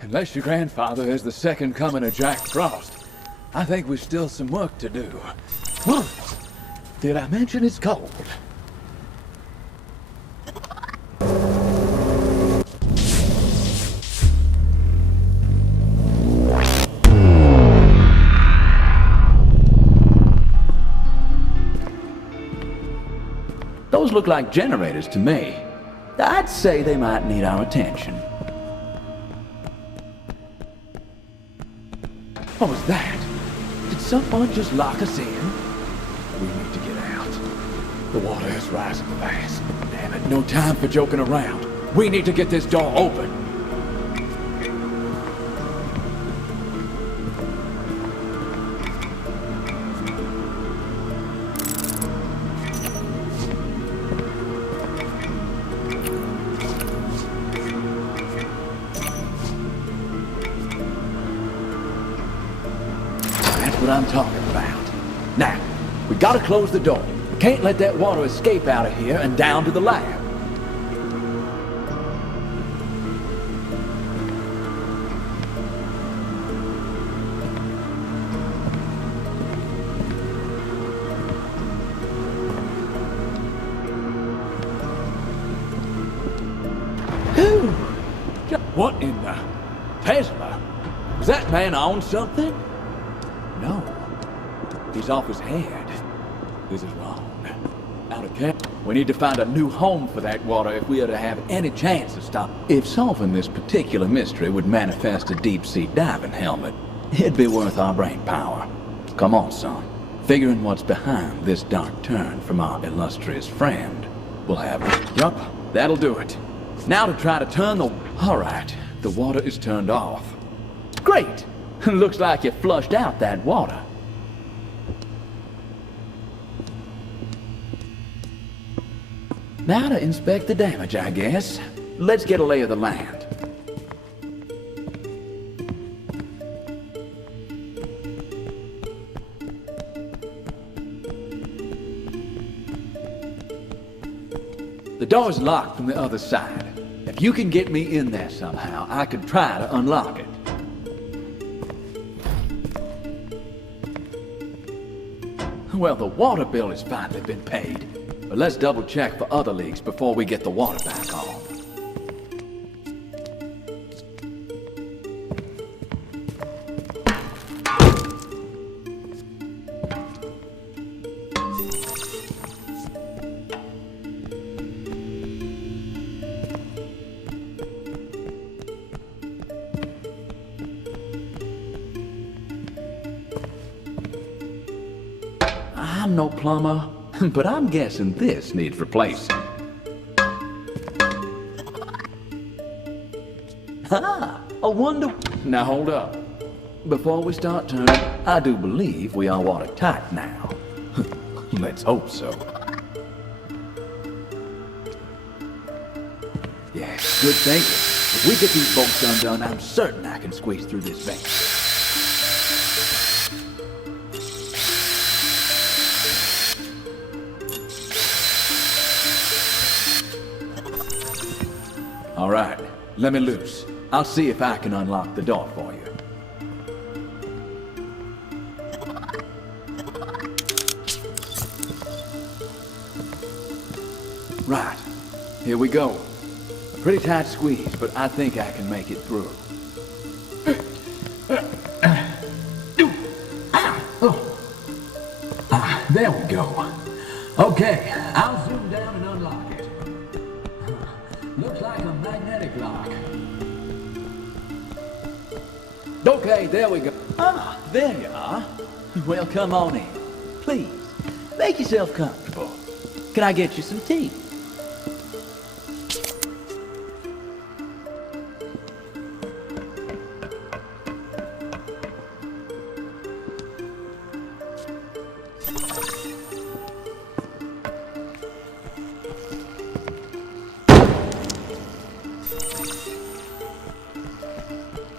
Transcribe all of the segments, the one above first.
Unless your grandfather is the second coming of Jack Frost, I think we've still some work to do. What? Did I mention it's cold? Those look like generators to me. I'd say they might need our attention. What was that? Did someone just lock us in? We need to get out. The water is rising fast. Damn it, no time for joking around. We need to get this door open. What I'm talking about. Now, we gotta close the door. Can't let that water escape out of here and down to the lab. What in the... Tesla? Is that man on something? No. He's off his head. This is wrong. Out of camp. We need to find a new home for that water if we are to have any chance of stopping. If solving this particular mystery would manifest a deep-sea diving helmet, it'd be worth our brain power. Come on, son. Figuring what's behind this dark turn from our illustrious friend, we'll have it. Yup, that'll do it. Now to try to turn the... All right, the water is turned off. Great! Looks like you flushed out that water. Now to inspect the damage, I guess. Let's get a lay of the land. The door's locked from the other side. If you can get me in there somehow, I could try to unlock it. Well, the water bill has finally been paid. But let's double check for other leaks before we get the water back on. I'm no plumber, but I'm guessing this needs replacing. Ah, a wonder... Now hold up. Before we start turning, I do believe we are watertight now. Let's hope so. Yeah, good thinking. If we get these bolts undone, I'm certain I can squeeze through this vent. All right, let me loose. I'll see if I can unlock the door for you. Right, here we go. A pretty tight squeeze, but I think I can make it through. There we go. Okay, I'll zoom down and unlock it. Looks like a magnetic lock. Okay, there we go. Ah, there you are. Well, come on in. Please, make yourself comfortable. Can I get you some tea?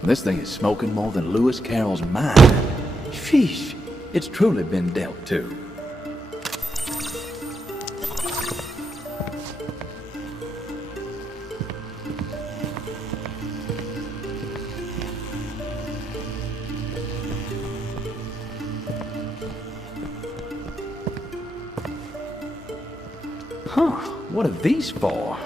This thing is smoking more than Lewis Carroll's mind. Sheesh, it's truly been dealt to. Huh, what are these for?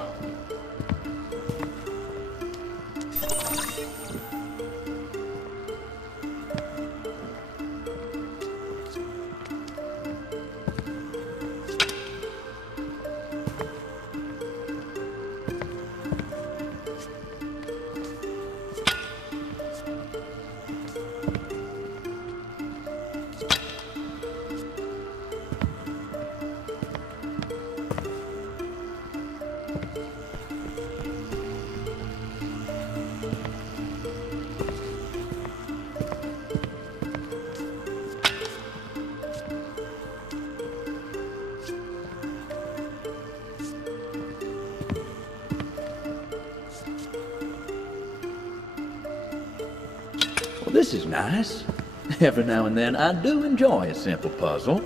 Well, this is nice. Every now and then, I do enjoy a simple puzzle.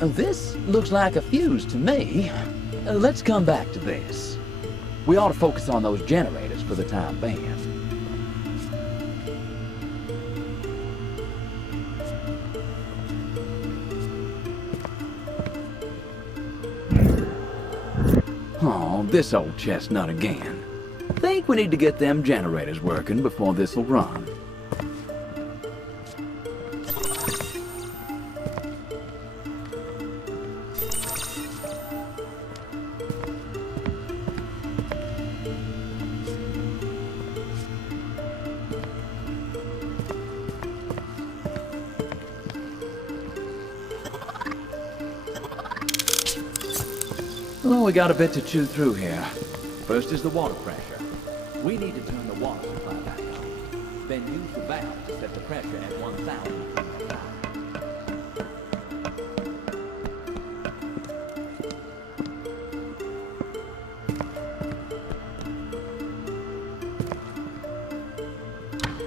This looks like a fuse to me. Let's come back to this. We ought to focus on those generators for the time being. Oh, this old chestnut again. Think we need to get them generators working before this'll run. Well, we got a bit to chew through here. First is the water pressure. We need to turn the water supply back on. Then use the valve to set the pressure at 1,000.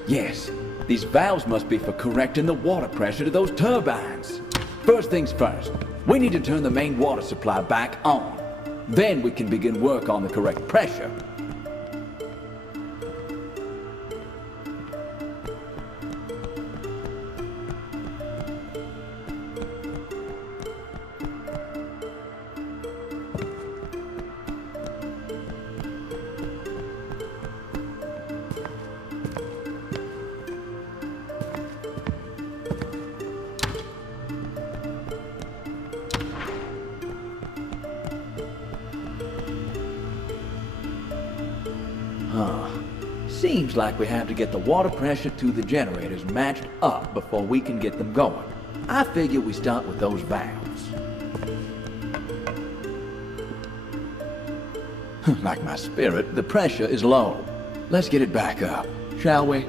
Yes, these valves must be for correcting the water pressure to those turbines. First things first, we need to turn the main water supply back on. Then we can begin work on the correct pressure. Seems like we have to get the water pressure to the generators matched up before we can get them going. I figure we start with those valves. Like my spirit, the pressure is low. Let's get it back up, shall we?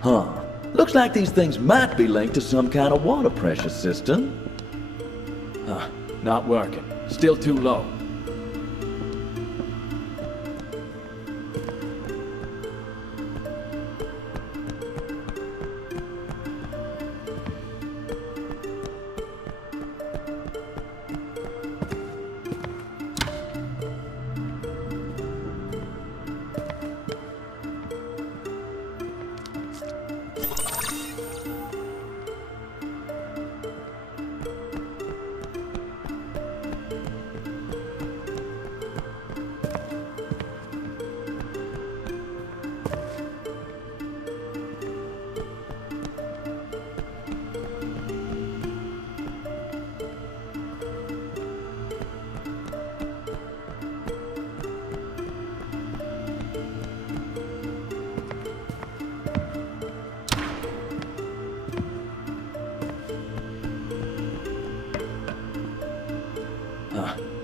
Huh. Looks like these things might be linked to some kind of water pressure system. Not working. Still too low.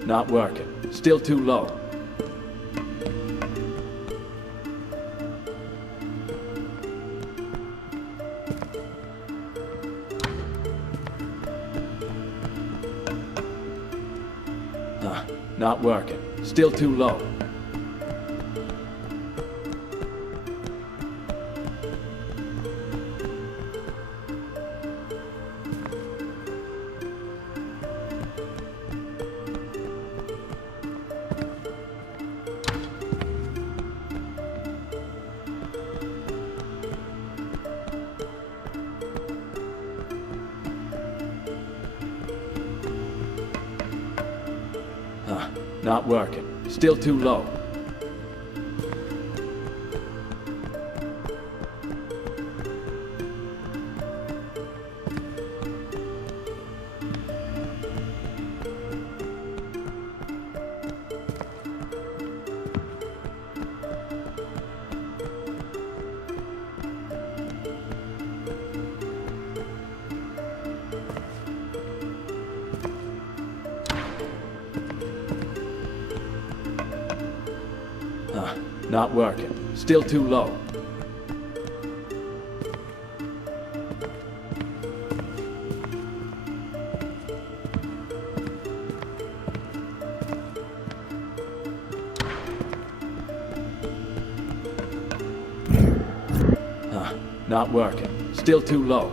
Not working. Still too low. Not working. Still too low. Not working. Still too low. Not working. Still too low. Not working. Still too low.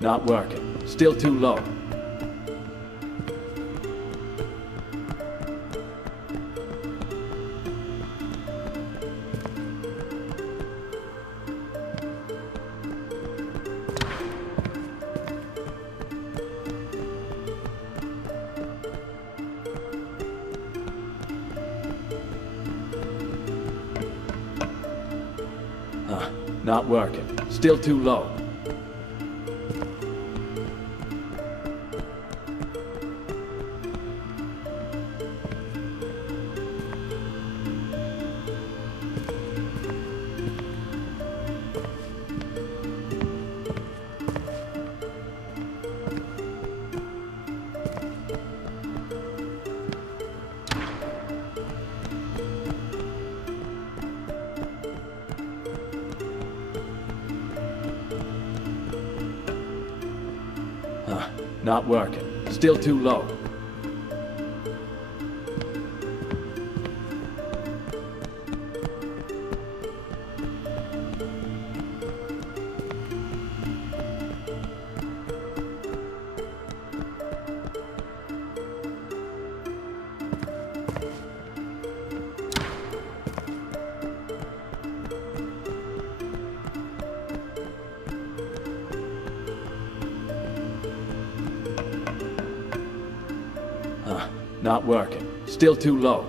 Not working. Still too low. Not working. Still too low. Not working. Still too low. Not working. Still too low.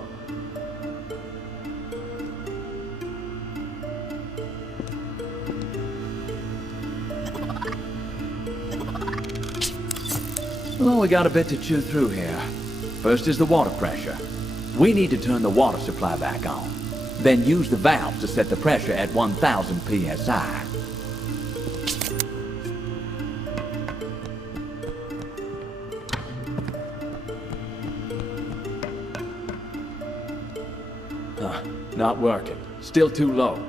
Well, we got a bit to chew through here. First is the water pressure. We need to turn the water supply back on. Then use the valves to set the pressure at 1000 psi. Not working. Still too low.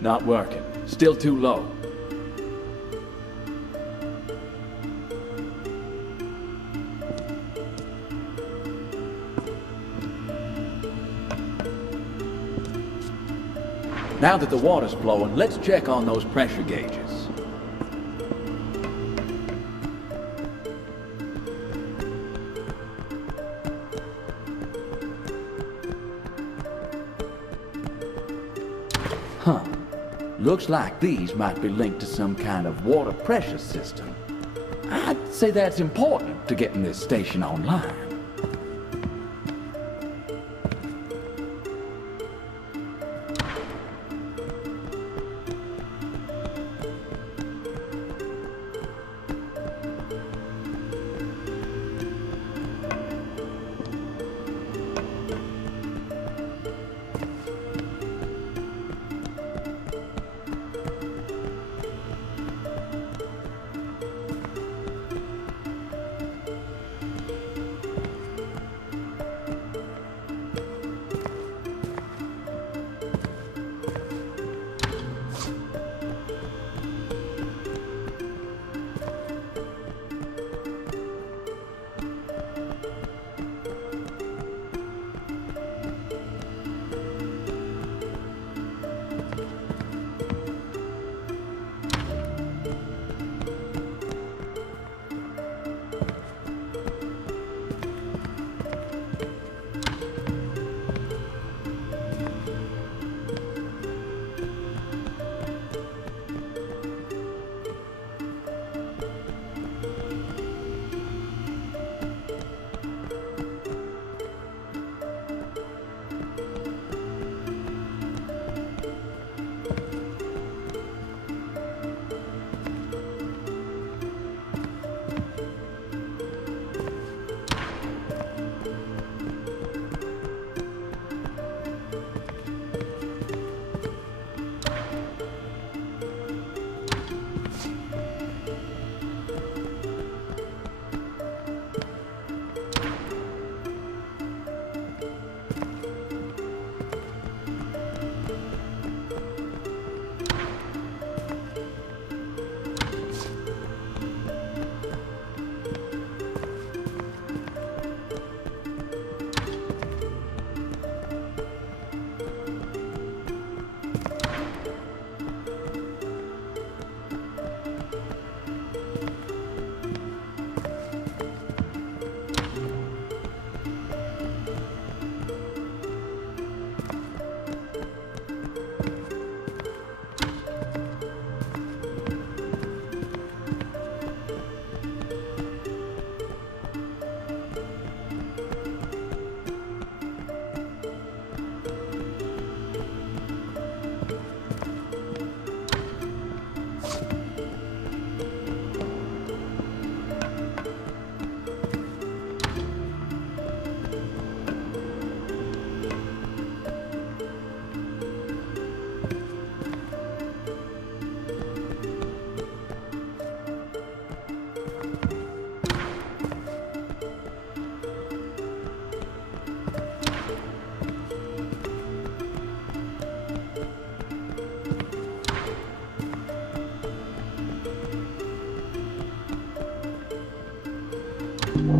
Not working. Still too low. Now that the water's flowing, let's check on those pressure gauges. Huh. Looks like these might be linked to some kind of water pressure system. I'd say that's important to getting this station online.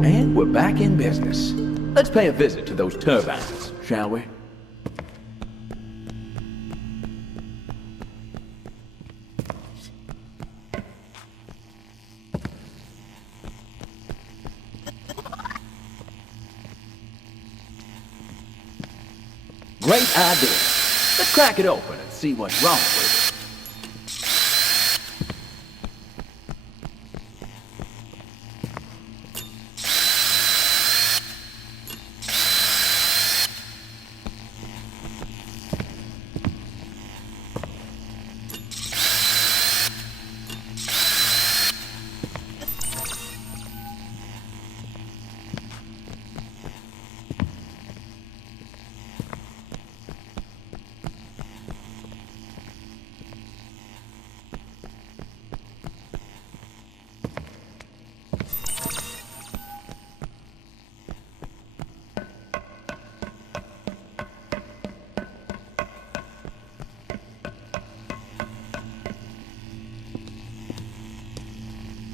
And we're back in business. Let's pay a visit to those turbines, shall we? Great idea. Let's crack it open and see what's wrong with it.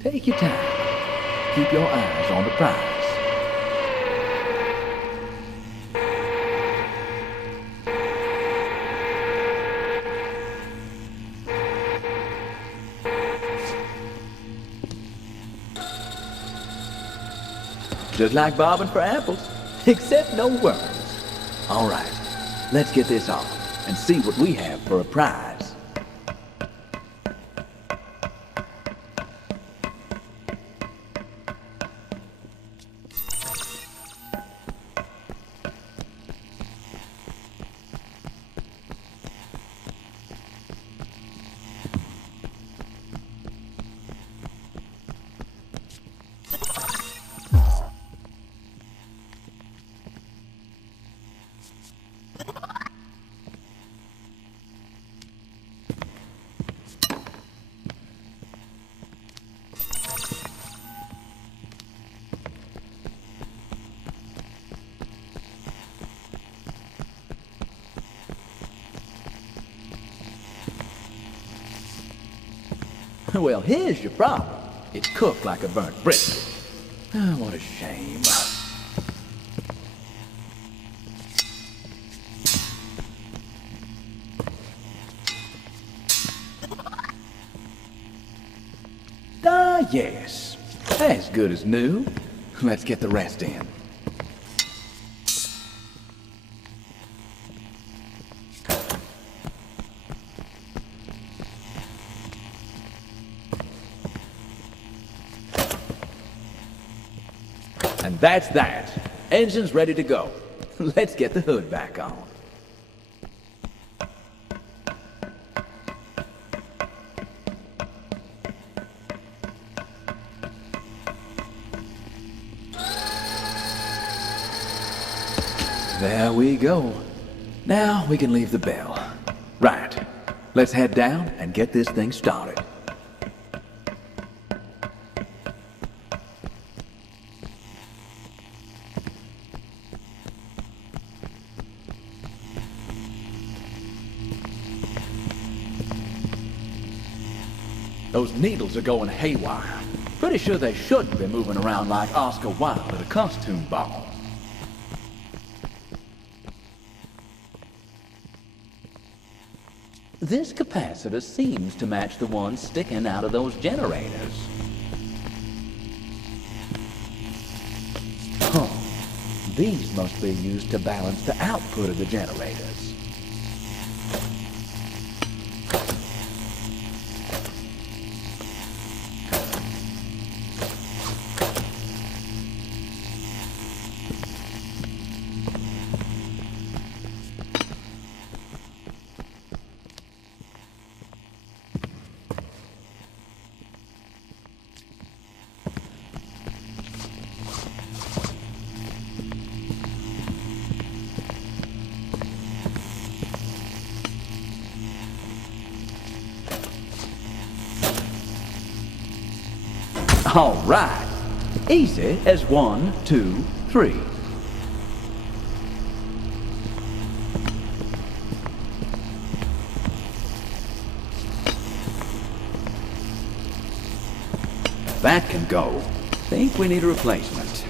Take your time. Keep your eyes on the prize. Just like bobbing for apples, except no worms. All right, let's get this on and see what we have for a prize. Well, here's your problem. It's cooked like a burnt brisket. Ah, what a shame. Ah, yes. As good as new. Let's get the rest in. And that's that. Engine's ready to go. Let's get the hood back on. There we go. Now we can leave the bell. Right. Let's head down and get this thing started. Those needles are going haywire. Pretty sure they shouldn't be moving around like Oscar Wilde at a costume ball. This capacitor seems to match the one sticking out of those generators. Huh. These must be used to balance the output of the generators. All right. Easy as 1, 2, 3. That can go. Think we need a replacement.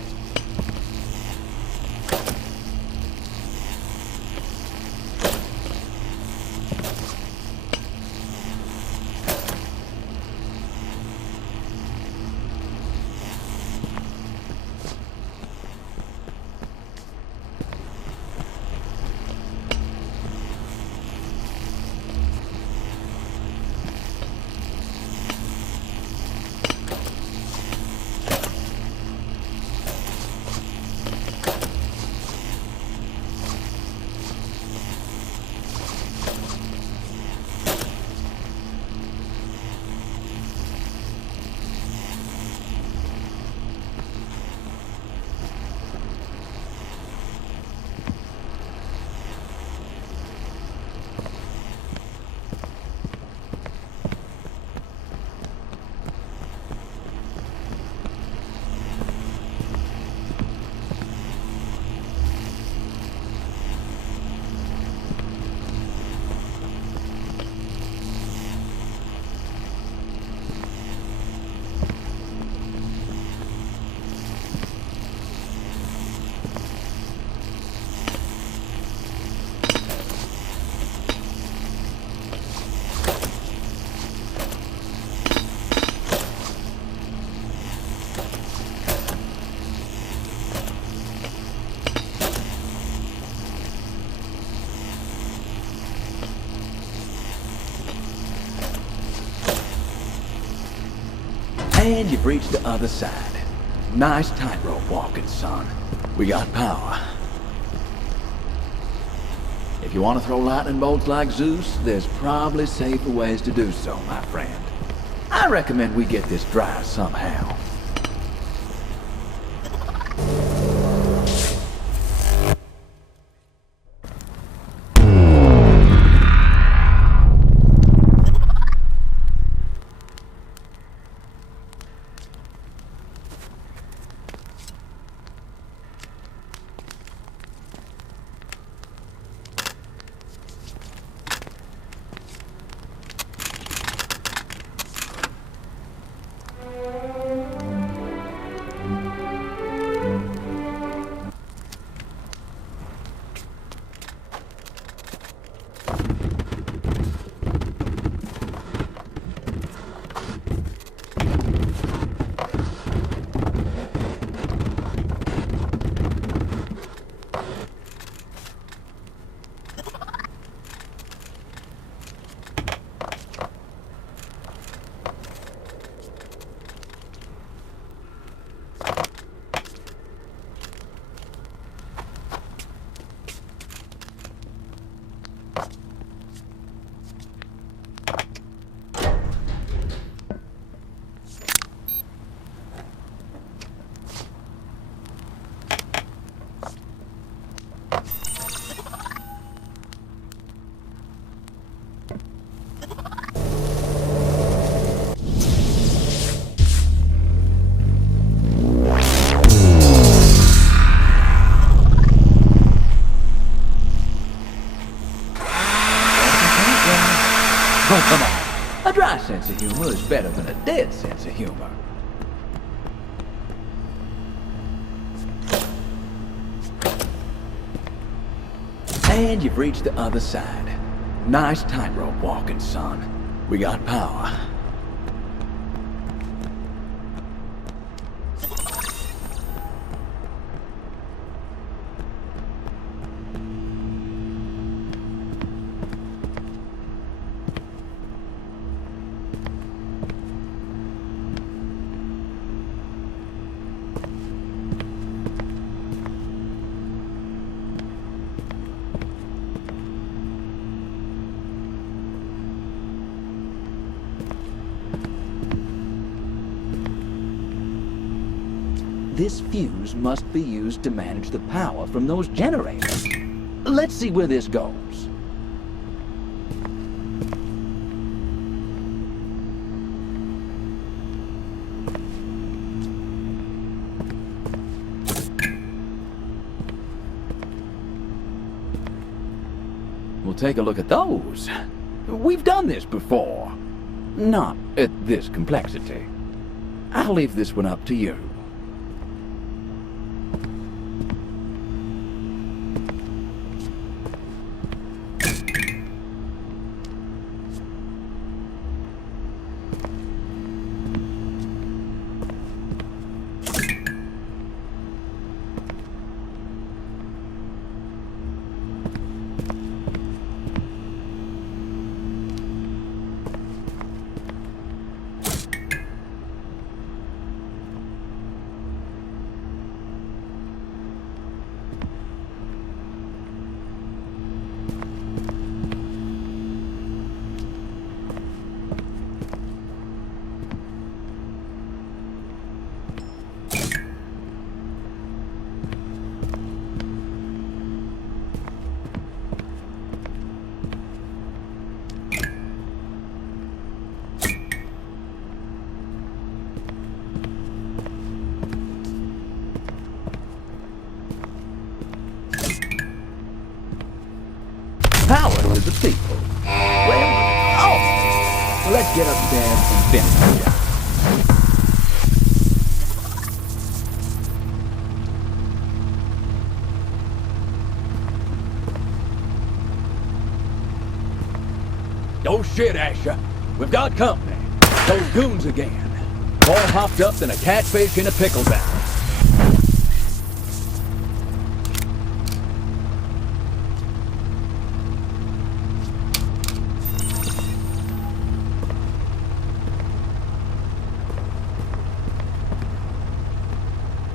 And you've reached the other side. Nice tightrope walking, son. We got power. If you want to throw lightning bolts like Zeus, there's probably safer ways to do so, my friend. I recommend we get this dry somehow. Oh, come on. A dry sense of humor is better than a dead sense of humor. And you've reached the other side. Nice tightrope walking, son. We got power. This fuse must be used to manage the power from those generators. Let's see where this goes. We'll take a look at those. We've done this before. Not at this complexity. I'll leave this one up to you. Power to the people. Well, let's get upstairs and finish the job. Oh shit, Asher. We've got company. Those goons again. More hopped up than a catfish in a pickle barrel.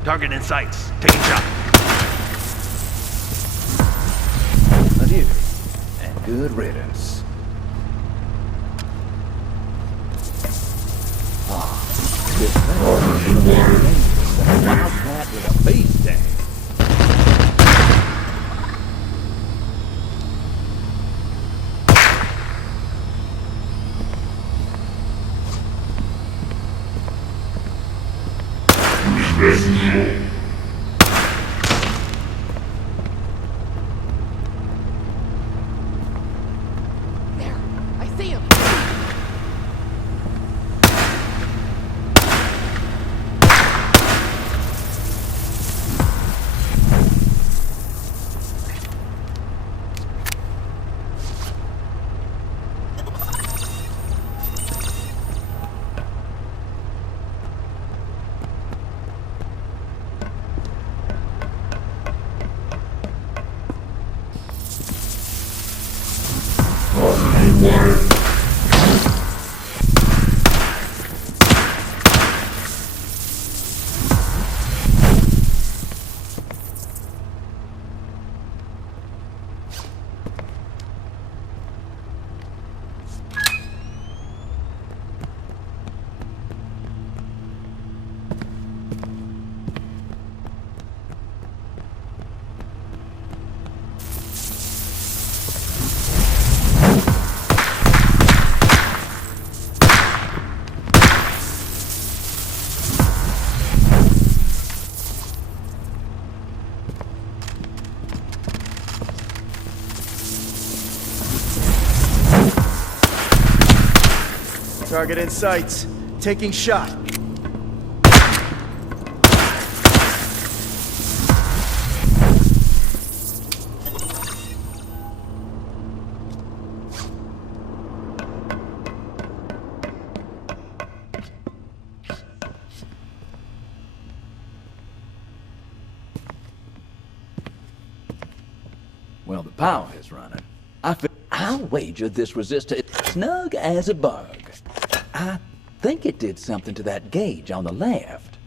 Target in sights. Taking shot. Adieu, and good riddance. This thing is a wildcat with a beast tag. There, I see him. Target in sights. Taking shot. Well, the power is running. I'll wager this resistor is snug as a bug. I think it did something to that gauge on the left.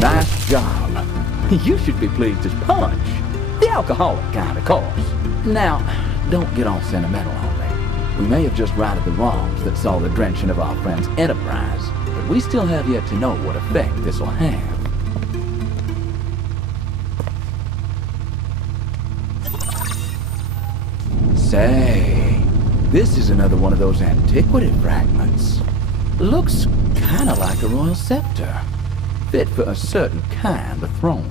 Nice job. You should be pleased as punch. The alcoholic kind, of course. Now, don't get all sentimental on me. We may have just righted the wrongs that saw the drenching of our friend's enterprise, but we still have yet to know what effect this will have. Say, this is another one of those antiquity fragments. Looks kinda like a royal scepter. Fit for a certain kind of throne.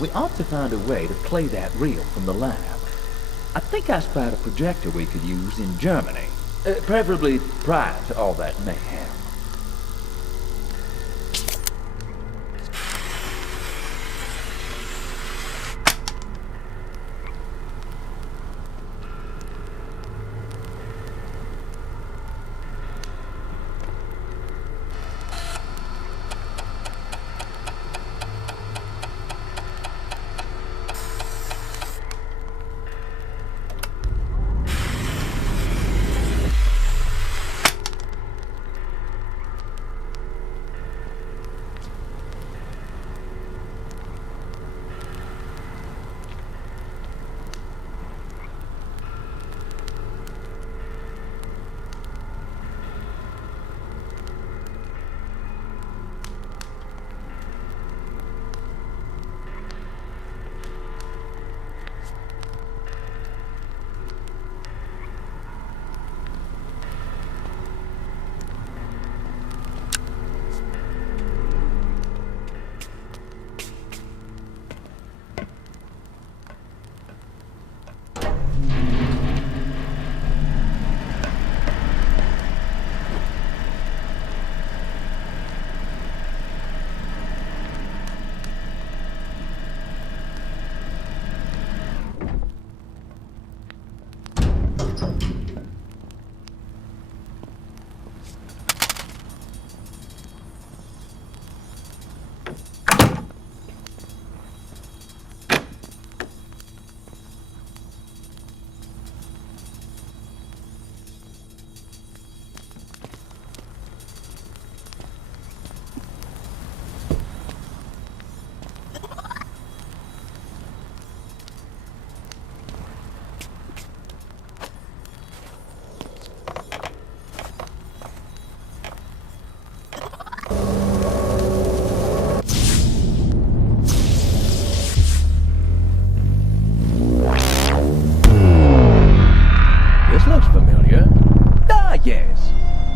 We ought to find a way to play that reel from the lab. I think I spied a projector we could use in Germany, preferably prior to all that mayhem.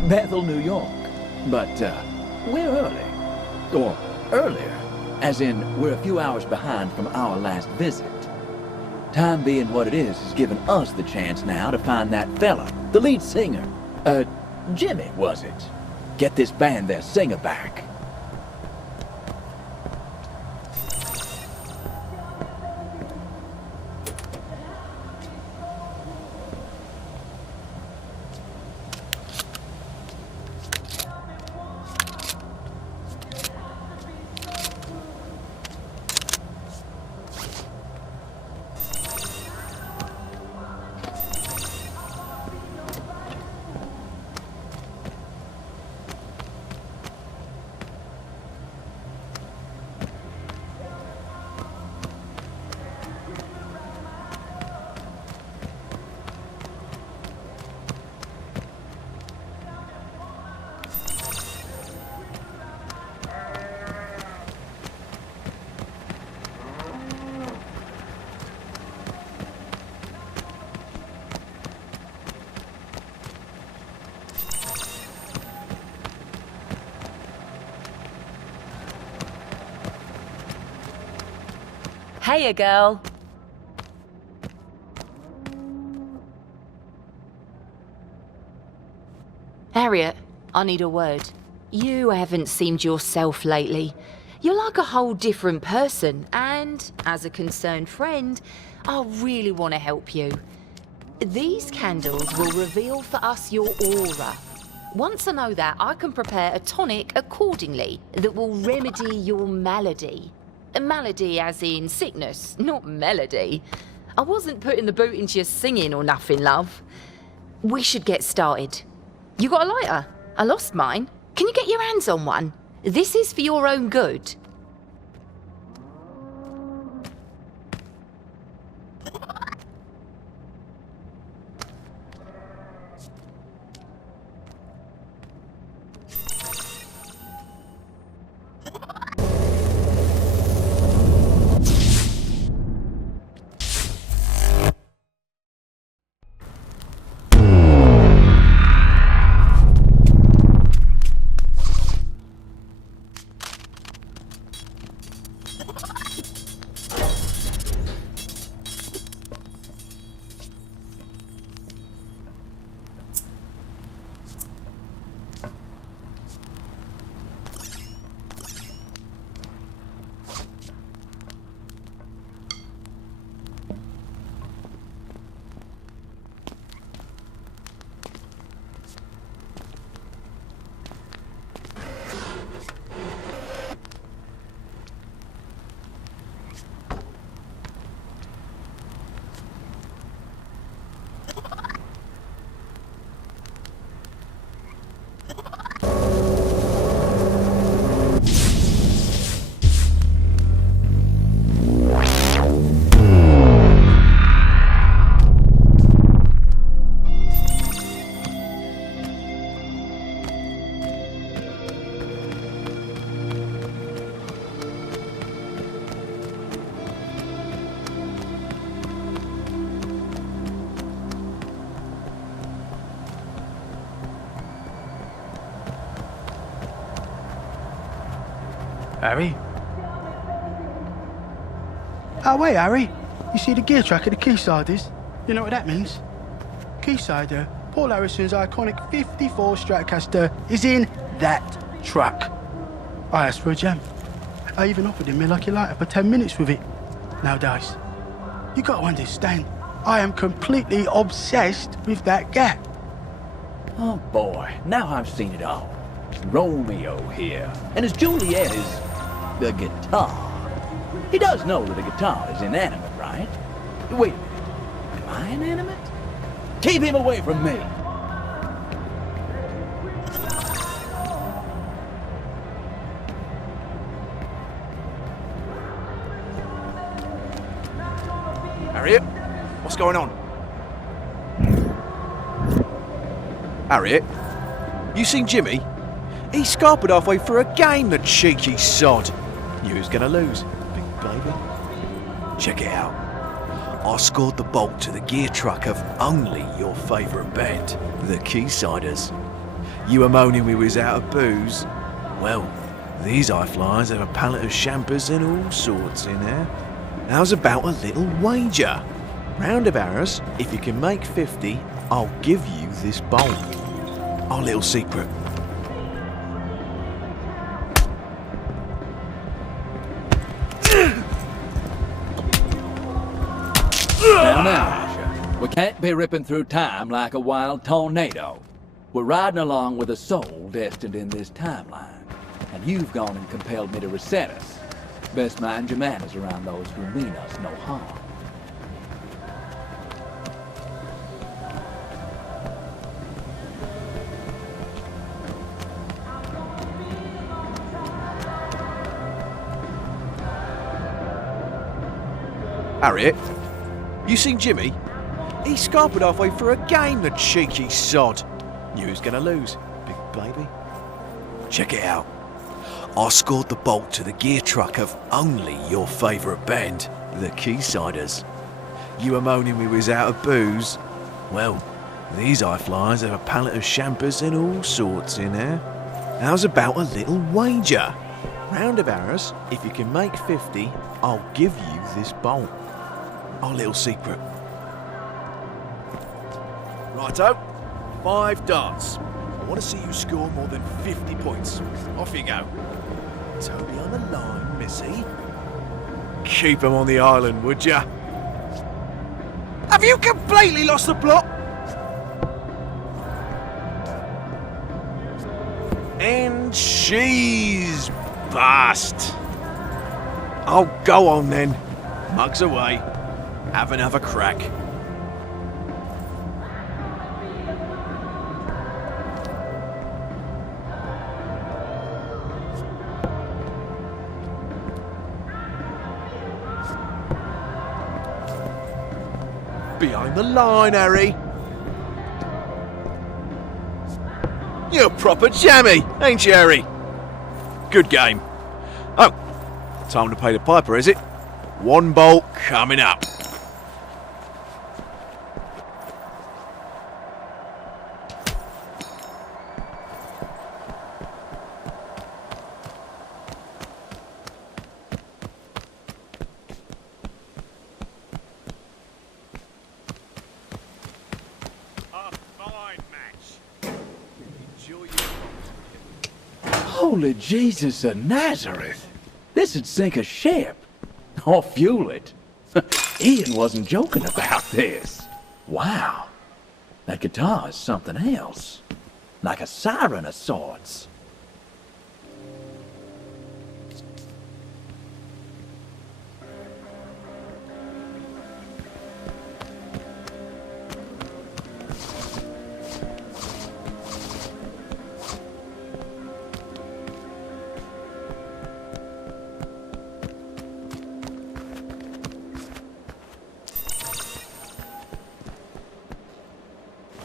Bethel, New York. But, we're early. Or earlier. As in, we're a few hours behind from our last visit. Time being what it is has given us the chance now to find that fella, the lead singer. Jimmy, was it? Get this band their singer back. Hiya, girl. Harriet, I need a word. You haven't seemed yourself lately. You're like a whole different person, and as a concerned friend, I really want to help you. These candles will reveal for us your aura. Once I know that, I can prepare a tonic accordingly that will remedy your malady. A malady as in sickness, not melody. I wasn't putting the boot into your singing or nothing, love. We should get started. You got a lighter? I lost mine. Can you get your hands on one? This is for your own good. Harry? Oh, wait, Harry. You see the gear track at the Quaysiders? You know what that means? Quaysider, Paul Harrison's iconic 54 Stratocaster, is in that truck. I asked for a jam. I even offered him my lucky lighter for 10 minutes with it. Now, Dice, you got to understand, I am completely obsessed with that gap. Oh boy, now I've seen it all. Romeo here, and his Juliet is the guitar. He does know that a guitar is inanimate, right? Wait a minute, am I inanimate? Keep him away from me! Harriet, what's going on? Harriet, you seen Jimmy? He scarpered halfway through a game, the cheeky sod. Knew he was gonna lose, big baby. Check it out. I scored the bolt to the gear truck of only your favourite band, the Quaysiders. You were moaning we was out of booze. Well, these high flyers have a pallet of champers and all sorts in there. How's about a little wager? Round of arrows, if you can make 50, I'll give you this bolt. Our little secret. Now, Asher, we can't be ripping through time like a wild tornado. We're riding along with a soul destined in this timeline, and you've gone and compelled me to reset us. Best mind your manners around those who mean us no harm. Harriet, you seen Jimmy? He scarpered halfway through a game, the cheeky sod. Knew he was gonna lose, big baby. Check it out. I scored the bolt to the gear truck of only your favourite band, the Quaysiders. You were moaning we was out of booze. Well, these high flyers have a pallet of champers and all sorts in there. How's about a little wager? Round of arrows, if you can make 50, I'll give you this bolt. Our little secret. Righto, 5 darts. I want to see you score more than 50 points. Off you go. Toby on the line, missy. Keep 'em on the island, would ya? Have you completely lost the plot? And she's bust. Oh, go on then. Mugs away. Have another crack. Behind the line, Harry. You're proper jammy, ain't you, Harry? Good game. Oh, time to pay the piper, is it? 1 bolt coming up. Holy Jesus of Nazareth! This'd sink a ship. Or fuel it. Ian wasn't joking about this. Wow. That guitar is something else. Like a siren of sorts.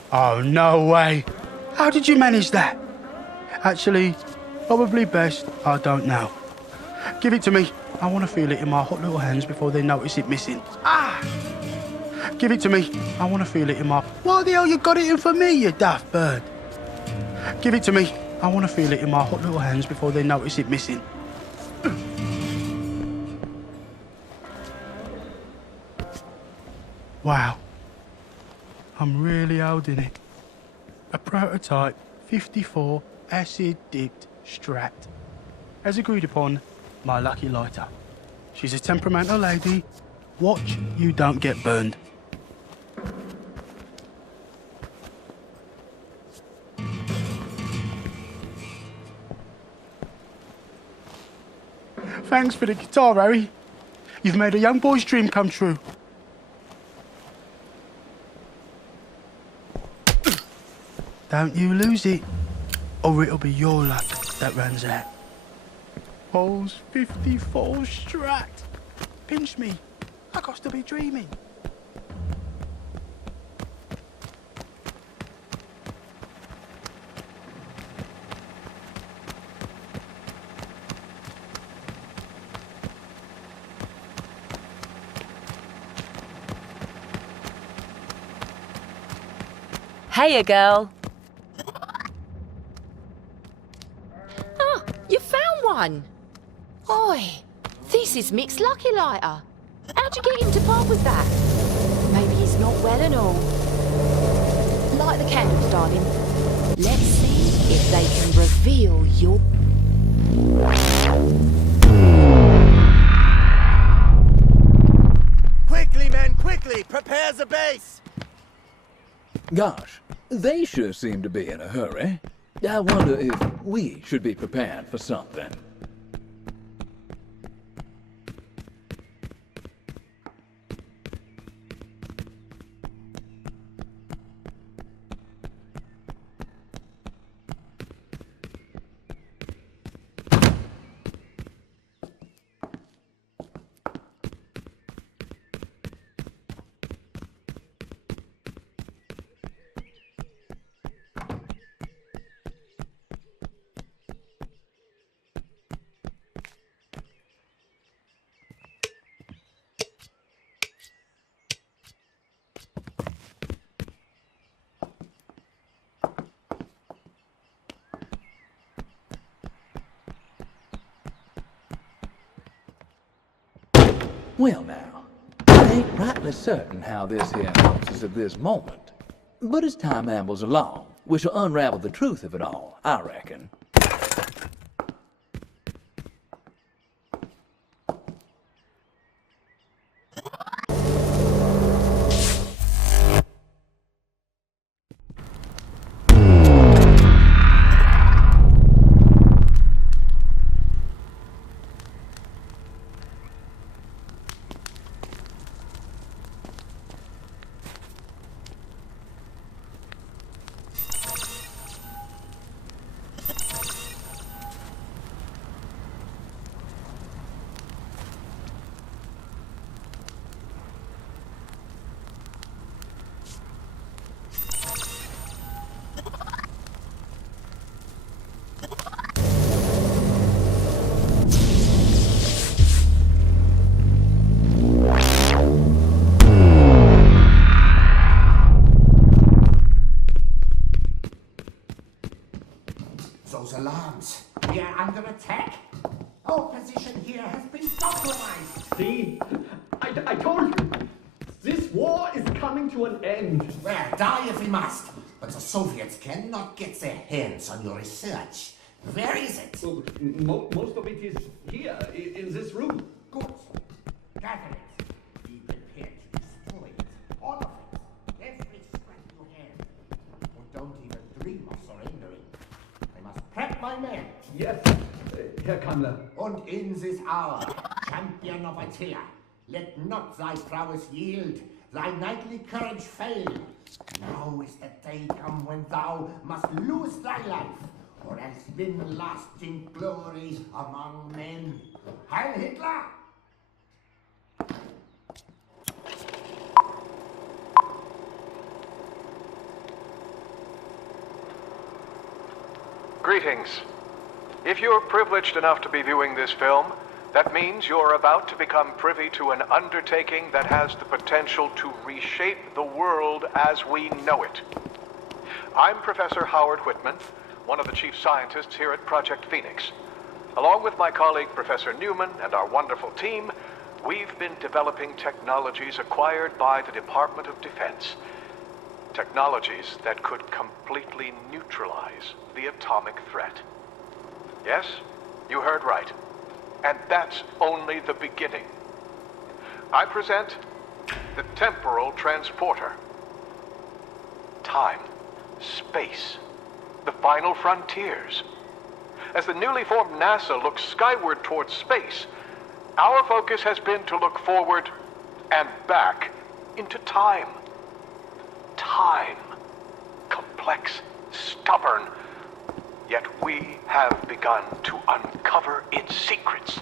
Oh, no way. How did you manage that? Actually, probably best I don't know. Give it to me. I want to feel it in my hot little hands before they notice it missing. Ah! Give it to me. I want to feel it in my... Why the hell you got it in for me, you daft bird? Give it to me. I want to feel it in my hot little hands before they notice it missing. Wow. I'm really holding it. A prototype 54 acid-dipped Strat. As agreed upon, my lucky lighter. She's a temperamental lady. Watch you don't get burned. Thanks for the guitar, Harry. You've made a young boy's dream come true. Don't you lose it, or it'll be your luck that runs out. Paul's 54 Strat. Pinch me. I got to be dreaming. Hiya, girl. Oh, you found one. Oi, this is Mick's lucky lighter. How'd you get him to part with that? Maybe he's not well and all. Light the candles, darling. Let's see if they can reveal your... Quickly, men, quickly! Prepare the base! Gosh, they sure seem to be in a hurry. I wonder if we should be prepared for something. Well now, I ain't rightly certain how this here helps us at this moment. But as time ambles along, we shall unravel the truth of it all, I reckon. Those alarms. We are under attack. Our position here has been compromised. See? I told you. This war is coming to an end. Well, die if we must. But the Soviets cannot get their hands on your research. Where is it? Well, most of it is here, in this room. Good. Gather it. Be prepared to destroy it. All of it. Every scrap you have. And don't even dream of surrendering. I must prep my men. Yes, Herr Kammler. And in this hour, champion of Atea, let not thy prowess yield, thy knightly courage fail. Now is the day come when thou must lose thy life, or else win lasting glory among men. Heil Hitler! Greetings. If you're privileged enough to be viewing this film, that means you're about to become privy to an undertaking that has the potential to reshape the world as we know it. I'm Professor Howard Whitman, one of the chief scientists here at Project Phoenix. Along with my colleague Professor Newman and our wonderful team, we've been developing technologies acquired by the Department of Defense. Technologies that could completely neutralize the atomic threat. Yes, you heard right. And that's only the beginning. I present the temporal transporter. Time, space, the final frontiers. As the newly formed NASA looks skyward towards space, our focus has been to look forward and back into time. Time. Complex, stubborn, yet we have begun to uncover its secrets.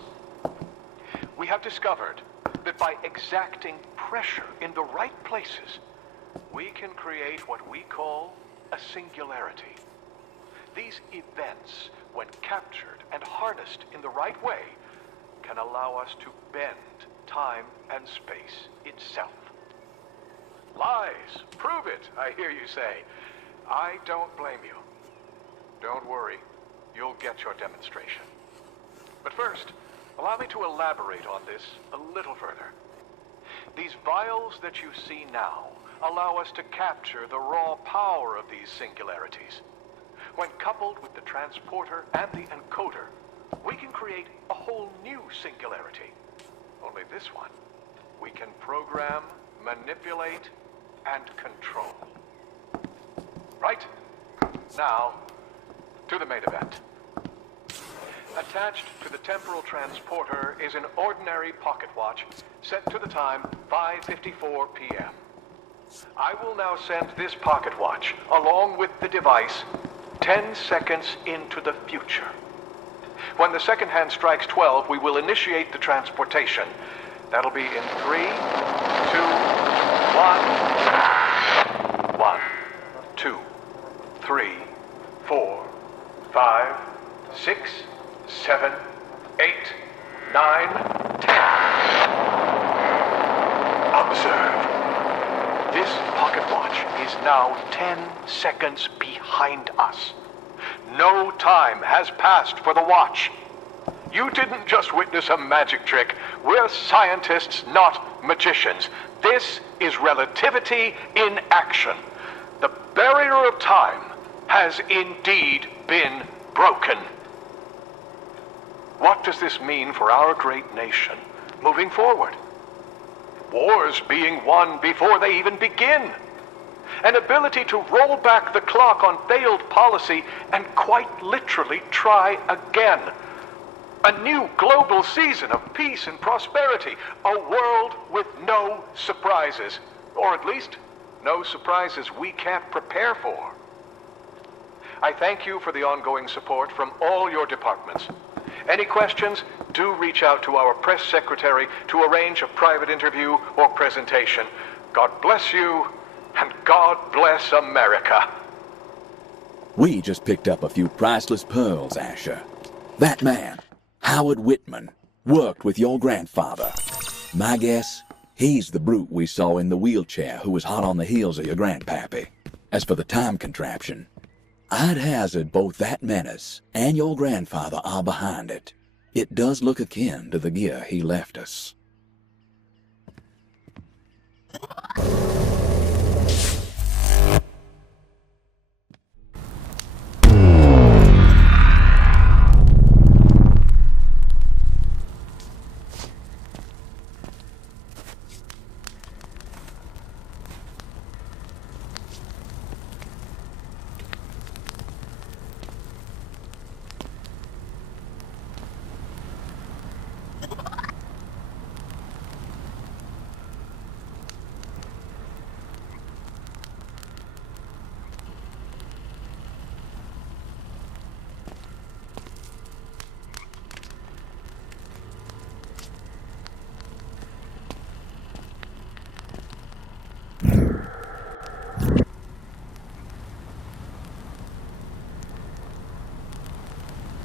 We have discovered that by exacting pressure in the right places, we can create what we call a singularity. These events, when captured and harnessed in the right way, can allow us to bend time and space itself. Lies, prove it, I hear you say. I don't blame you. Don't worry, you'll get your demonstration. But first, allow me to elaborate on this a little further. These vials that you see now allow us to capture the raw power of these singularities. When coupled with the transporter and the encoder, we can create a whole new singularity. Only this one, we can program, manipulate, and control. Right? Now, to the main event. Attached to the temporal transporter is an ordinary pocket watch set to the time 5:54 p.m. I will now send this pocket watch, along with the device, 10 seconds into the future. When the second hand strikes 12, we will initiate the transportation. That'll be in 3, 2, 1. 1, 2, 3, 4, 5, 6, 7, 8, 9, 10. Observe. This pocket watch is now 10 seconds behind us. No time has passed for the watch. You didn't just witness a magic trick. We're scientists, not magicians. This is relativity in action. The barrier of time has indeed been broken. What does this mean for our great nation moving forward? Wars being won before they even begin. An ability to roll back the clock on failed policy and quite literally try again. A new global season of peace and prosperity. A world with no surprises. Or at least, no surprises we can't prepare for. I thank you for the ongoing support from all your departments. Any questions, do reach out to our press secretary to arrange a private interview or presentation. God bless you, and God bless America. We just picked up a few priceless pearls, Asher. That man, Howard Whitman, worked with your grandfather. My guess, he's the brute we saw in the wheelchair who was hot on the heels of your grandpappy. As for the time contraption, I'd hazard both that menace and your grandfather are behind it. It does look akin to the gear he left us.